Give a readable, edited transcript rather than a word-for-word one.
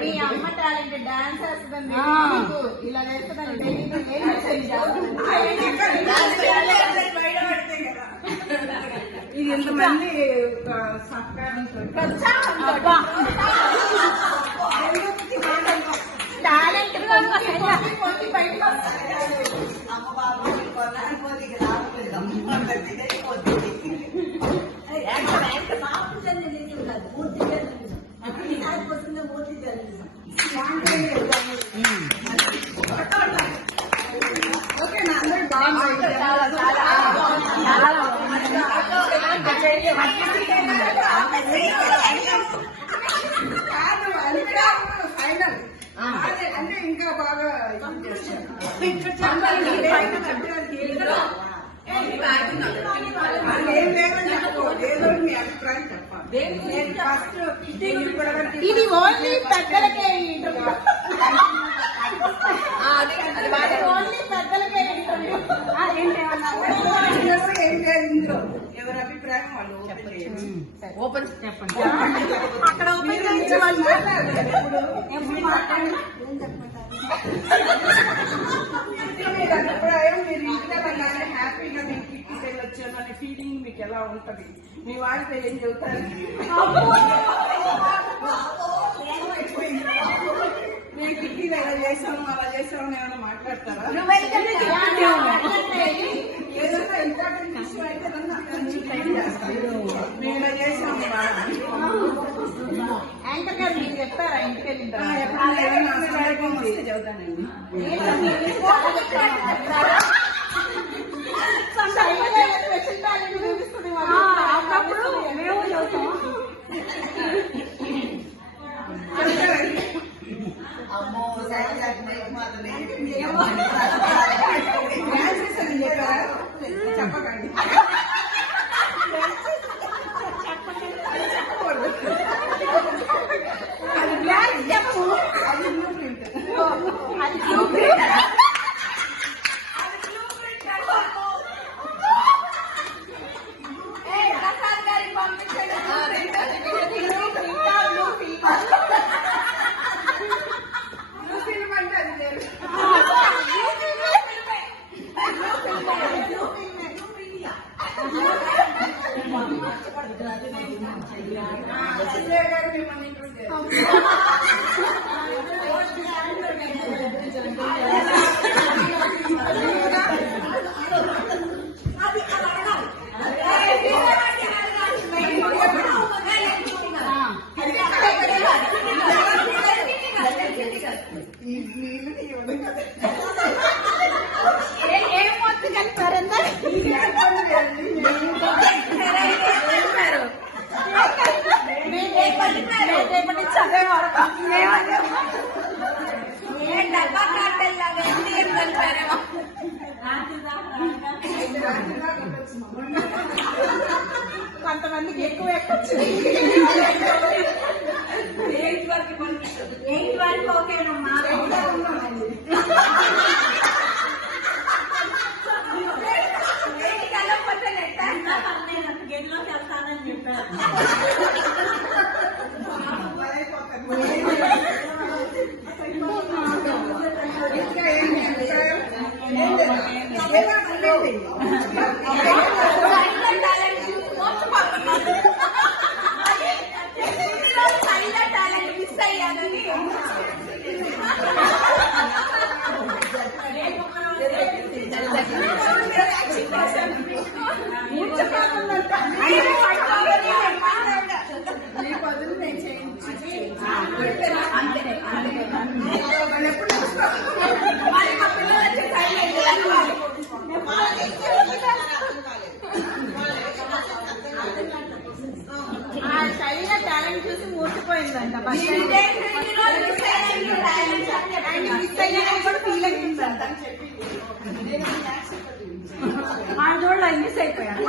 మీ అమ్మ talent dance వేస్తుందండి, ఇలా చేస్తుందండి. ఇది ఎంతమంది సహకారంతో టాలెంట్ బయటకు ఓకేనా? అందరూ బాగుంది. ఫైనల్ అంటే ఇంకా బాగా ఇది ఓన్లీ పెద్దలకే, ఓన్లీ పెద్దలకే. ఎవరి అభిప్రాయం వాళ్ళు ఓపెన్ చెప్పండి. అక్కడ ఓపెన్ చేయించే వాళ్ళు అభిప్రాయం మీరు ఇంట్లో వెళ్ళాలి, హ్యాపీగా మీకు ఇంటికి వెళ్ళొచ్చాను అనే ఫీలింగ్ మీకు ఎలా ఉంటది? మీ వాళ్ళతో ఏం చెబుతారు? మేము కిట్టీలు ఎలా చేసాము అలా చేసామని ఏమైనా మాట్లాడతారా? ఏదైనా ఇంపార్టెంట్ ఇష్యూ అయితే మేము ఇలా చేసాము యాంకర్ గారు మీరు చెప్పారా ఇంటికి వెళ్ళిన వస్తే చెబుతానండి. అప్పుడు మేము చెబుతాం. చెప్పకండి. అది బ్లాక్ చెప్పు, అది బ్లూ ప్రింట్. అది బ్లూ ప్రింట్. ప్రసాద్ గారికి పంపించండి. ఏమొచ్చు కలిపారంతా రేపటి చదివే వరకు డబ్బా కాటల్లాగా ఎందుకు కలిపారేమో. కొంతమందికి ఎక్కువ ఎక్కొచ్చు. 8 వరకు ఓకేనమ్మా. గదిలోకి వెళ్తానని చెప్పారు. మిస్ అయ్యానని శైలిగా టాలెంట్ చూసి మూర్చిపోయిందంట. మిస్ అయ్యానని కూడా ఫీల్ అయిందంట. ఆ చూడ మిస్ అయిపోయాను.